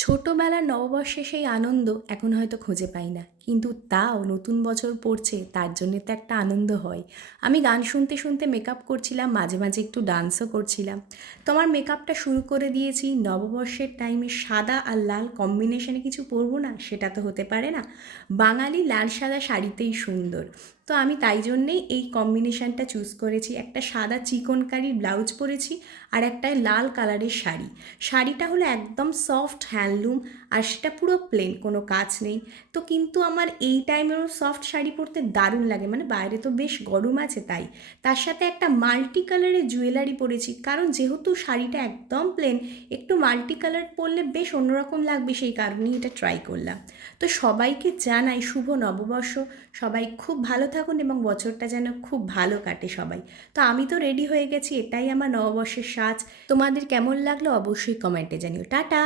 ছোটবেলার নববর্ষে সেই আনন্দ এখন হয়তো খুঁজে পাই না, কিন্তু তাও নতুন বছর পড়ছে তার জন্যে তো একটা আনন্দ হয়। আমি গান শুনতে শুনতে মেকআপ করছিলাম, মাঝে মাঝে একটু ডান্সও করছিলাম। তো আমার মেকআপটা শুরু করে দিয়েছি। নববর্ষের টাইমে সাদা আর লাল কম্বিনেশনে কিছু পরবো না, সেটা তো হতে পারে না। বাঙালি লাল সাদা শাড়িতেই সুন্দর। তো আমি তাই জন্যেই এই কম্বিনেশনটা চুজ করেছি। একটা সাদা চিকনকারি ব্লাউজ পরেছি আর একটা লাল কালারের শাড়ি। শাড়িটা হলো একদম সফট হ্যান্ডলুম, আর সেটা পুরো প্লেন, কোনো কাজ নেই। তো কিন্তু আমার এই টাইমেরও সফট শাড়ি পরতে দারুণ লাগে, মানে বাইরে তো বেশ গরম আছে তাই। তার সাথে একটা মাল্টি কালারের জুয়েলারি পরেছি, কারণ যেহেতু শাড়িটা একদম প্লেন, একটু মাল্টি কালার পরলে বেশ অন্যরকম লাগবে, সেই কারণেই এটা ট্রাই করলাম। তো সবাইকে জানাই শুভ নববর্ষ। সবাই খুব ভালো থাকুন এবং বছরটা যেন খুব ভালো কাটে সবাই। তো আমি তো রেডি হয়ে গেছি, এটাই আমার নববর্ষের সাজ। তোমাদের কেমন লাগলো অবশ্যই কমেন্টে জানিও। টাটা।